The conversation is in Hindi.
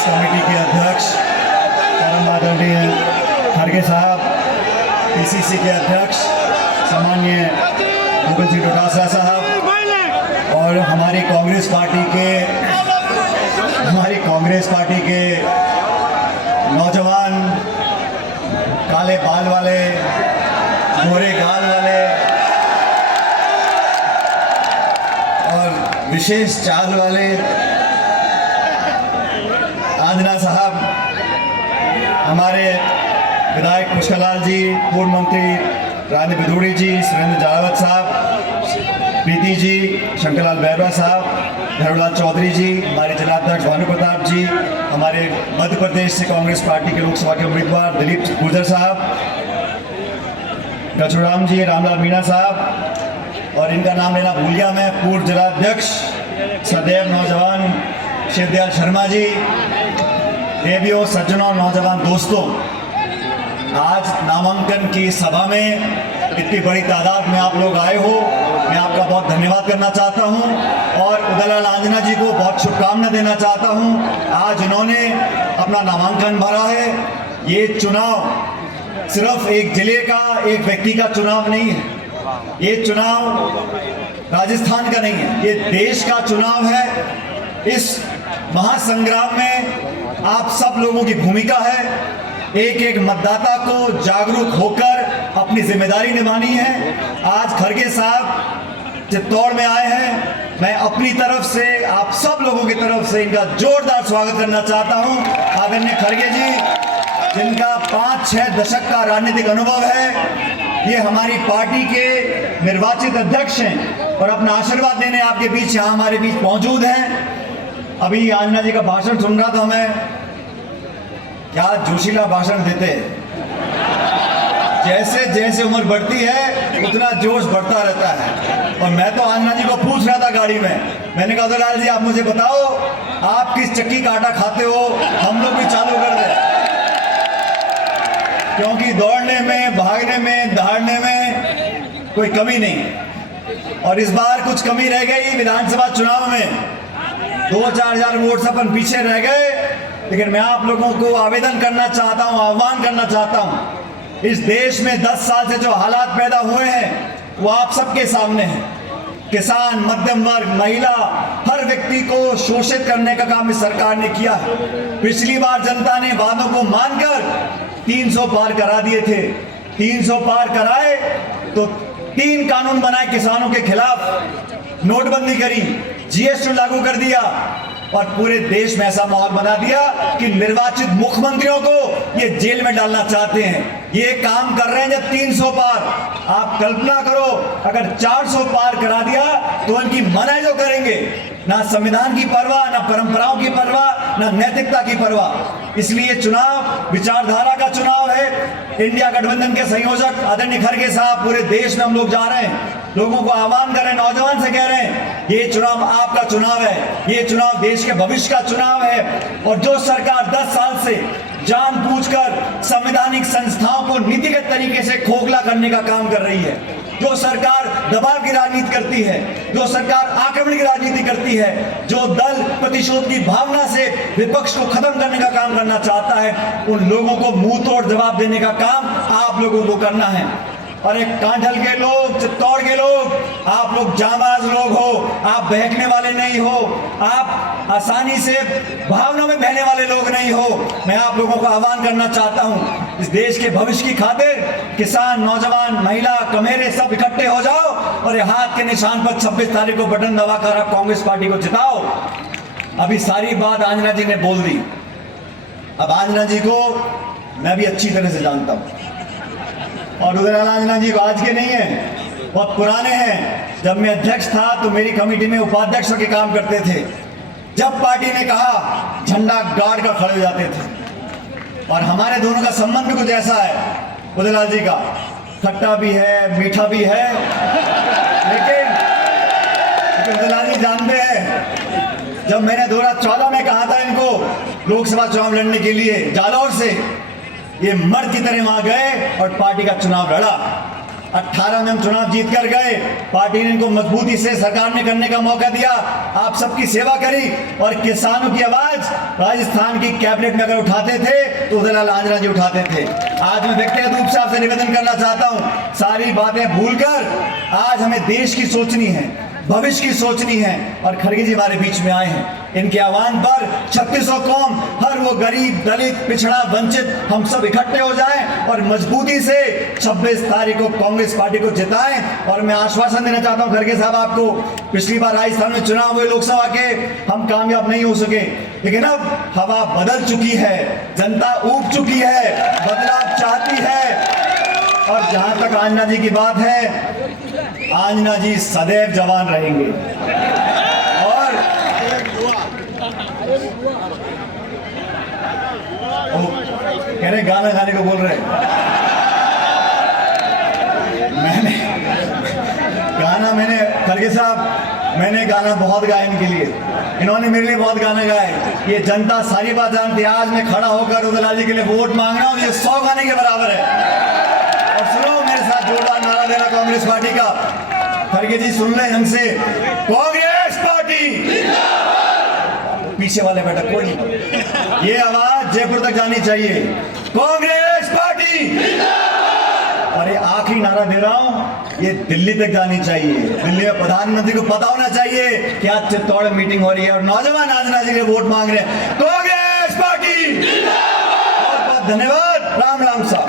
कांग्रेस कमेटी के अध्यक्ष परम आदरणीय खड़गे साहब, पीसीसी के अध्यक्ष सामान्य गोविंद सिंह डोटासरा साहब और हमारी कांग्रेस पार्टी के नौजवान, काले बाल वाले, गोरे गाल वाले और विशेष चाल वाले आंजना साहब, हमारे विधायक पुष्करलाल जी, पूर्व मंत्री रानी बिदूड़ी जी, सुरेंद्र जारावत साहब, प्रीति जी, शंकरलाल बैरवा साहब, धर्मलाल चौधरी जी, हमारे जिलाध्यक्ष भानु प्रताप जी, हमारे मध्य प्रदेश से कांग्रेस पार्टी के लोकसभा के उम्मीदवार दिलीप गुर्जर साहब, कचुराम जी, रामलाल मीणा साहब और इनका नाम लेना भूल गया मैं, पूर्व जिलाध्यक्ष सदैव नौजवान शिवदयाल शर्मा जी, देवियों, सज्जनों, नौजवान दोस्तों, आज नामांकन की सभा में इतनी बड़ी तादाद में आप लोग आए हो, मैं आपका बहुत धन्यवाद करना चाहता हूं और उदयलाल आंजना जी को बहुत शुभकामना देना चाहता हूं। आज उन्होंने अपना नामांकन भरा है। ये चुनाव सिर्फ एक जिले का, एक व्यक्ति का चुनाव नहीं है, ये चुनाव राजस्थान का नहीं है, ये देश का चुनाव है। इस महासंग्राम में आप सब लोगों की भूमिका है। एक एक मतदाता को जागरूक होकर अपनी जिम्मेदारी निभानी है। आज खड़गे साहब चित्तौड़ में आए हैं, मैं अपनी तरफ से, आप सब लोगों की तरफ से इनका जोरदार स्वागत करना चाहता हूं। आदरणीय खड़गे जी, जिनका 5-6 दशक का राजनीतिक अनुभव है, ये हमारी पार्टी के निर्वाचित अध्यक्ष हैं और अपना आशीर्वाद देने आपके बीच, यहाँ हमारे बीच मौजूद हैं। अभी आंजना जी का भाषण सुन रहा था मैं, क्या जोशीला भाषण देते हैं। जैसे जैसे उम्र बढ़ती है उतना जोश बढ़ता रहता है। और मैं तो आंजना जी को पूछ रहा था गाड़ी में, मैंने कहा उदयलाल जी आप मुझे बताओ आप किस चक्की का आटा खाते हो, हम लोग भी चालू कर दें, क्योंकि दौड़ने में, भागने में, दहाड़ने में कोई कमी नहीं। और इस बार कुछ कमी रह गई विधानसभा चुनाव में, 2-4 हजार वोट अपन पीछे रह गए। लेकिन मैं आप लोगों को आवेदन करना चाहता हूं, आह्वान करना चाहता हूं, इस देश में 10 साल से जो हालात पैदा हुए हैं वो आप सबके सामने हैं। किसान, मध्यम वर्ग, महिला, हर व्यक्ति को शोषित करने का काम इस सरकार ने किया है। पिछली बार जनता ने वादों को मानकर 300 पार करा दिए थे, 300 पार कराए तो 3 कानून बनाए किसानों के खिलाफ, नोटबंदी करी, जीएसटी लागू कर दिया और पूरे देश में ऐसा माहौल बना दिया कि निर्वाचित मुख्यमंत्रियों को ये जेल में डालना चाहते हैं। ये काम कर रहे हैं जब 300 पार, आप कल्पना करो अगर 400 पार करा दिया तो इनकी मनाई जो करेंगे, ना संविधान की परवाह, ना परंपराओं की परवाह, ना नैतिकता की परवाह। इसलिए चुनाव विचारधारा का चुनाव है। इंडिया गठबंधन के संयोजक आदरणीय खड़गे साहब, पूरे देश में हम लोग जा रहे हैं, लोगों को आह्वान कर रहे हैं, नौजवान से कह रहे हैं ये चुनाव आपका चुनाव है, ये चुनाव देश के भविष्य का चुनाव है। और जो सरकार 10 साल से जानबूझकर संवैधानिक संस्थाओं को नीतिगत तरीके से खोखला करने का काम कर रही है, जो सरकार दबाव की राजनीति करती है, जो सरकार आक्रमण की राजनीति करती है, जो दल प्रतिशोध की भावना से विपक्ष को खत्म करने का काम करना चाहता है, उन लोगों को मुंह तोड़ जवाब देने का काम आप लोगों को करना है। और एक कांठल के लोग, चित्तौड़ के लोग, आप लोग जांबाज लोग हो, आप बहकने वाले नहीं हो, आप आसानी से भावनाओं में बहने वाले लोग नहीं हो। मैं आप लोगों को आह्वान करना चाहता हूं, इस देश के भविष्य की खातिर किसान, नौजवान, महिला, कमेरे सब इकट्ठे हो जाओ और ये हाथ के निशान पर 26 तारीख को बटन दबाकर आप कांग्रेस पार्टी को जिताओ। अभी सारी बात आंजना जी ने बोल दी। अब आंजना जी को मैं भी अच्छी तरह से जानता हूं और उदयलाल आंजना जी आज के नहीं है, बहुत पुराने हैं। जब मैं अध्यक्ष था तो मेरी कमेटी में उपाध्यक्ष के काम करते थे। जब पार्टी ने कहा झंडा गाड़ कर खड़े हो जाते थे। और हमारे दोनों का संबंध भी कुछ ऐसा है उदयलाल जी का, खट्टा भी है, मीठा भी है। लेकिन उदयलाल जी जानते हैं, जब मैंने 2014 में कहा था इनको लोकसभा चुनाव लड़ने के लिए जालौर से, ये मर्द की तरह वहां गए और पार्टी का चुनाव लड़ा। 18 में हम चुनाव जीत कर गए, पार्टी ने इनको मजबूती से सरकार में करने का मौका दिया, आप सबकी सेवा करी और किसानों की आवाज राजस्थान की कैबिनेट में अगर उठाते थे तो उदयलाल आंजना जी उठाते थे। आज मैं व्यक्तिगत रूप से आपसे निवेदन करना चाहता हूं, सारी बातें भूलकर आज हमें देश की सोचनी है, भविष्य की सोचनी है और खड़गे जी हमारे बीच में आए हैं। इनके आह्वान पर 3600 कौम, हर वो गरीब, दलित, पिछड़ा, वंचित, हम सब इकट्ठे हो जाएं और मजबूती से 26 तारीख को कांग्रेस पार्टी को जिताएं। और मैं आश्वासन देना चाहता हूं खड़गे साहब आपको, पिछली बार राजस्थान में चुनाव हुए लोकसभा के, हम कामयाब नहीं हो सके, लेकिन अब हवा बदल चुकी है, जनता ऊब चुकी है, बदलाव चाहती है। और जहां तक आंजना जी की बात है, आंजना जी सदैव जवान रहेंगे। और कह रहे गाना गाने को बोल रहे, मैंने खड़गे साहब, मैंने गाना बहुत गाया इनके लिए, इन्होंने मेरे लिए बहुत गाने गाए। ये जनता सारी बात जानती है। आज मैं खड़ा होकर उदयलाल जी के लिए वोट मांग रहा हूं, ये 100 गाने के बराबर है। और सुनो मेरे साथ जोरदार नारा देना कांग्रेस पार्टी का। खड़गे जी सुन ले हमसे, कांग्रेस पार्टी, पीछे वाले बेटा कोई नहीं, ये आवाज जयपुर तक जानी चाहिए, कांग्रेस पार्टी। और ये आखिरी नारा दे रहा हूं, ये दिल्ली तक जानी चाहिए, दिल्ली में प्रधानमंत्री को पता होना चाहिए कि आज चित्तौड़ में मीटिंग हो रही है और नौजवान आंजना जी के वोट मांग रहे हैं। कांग्रेस पार्टी। बहुत बहुत धन्यवाद। राम राम साहब।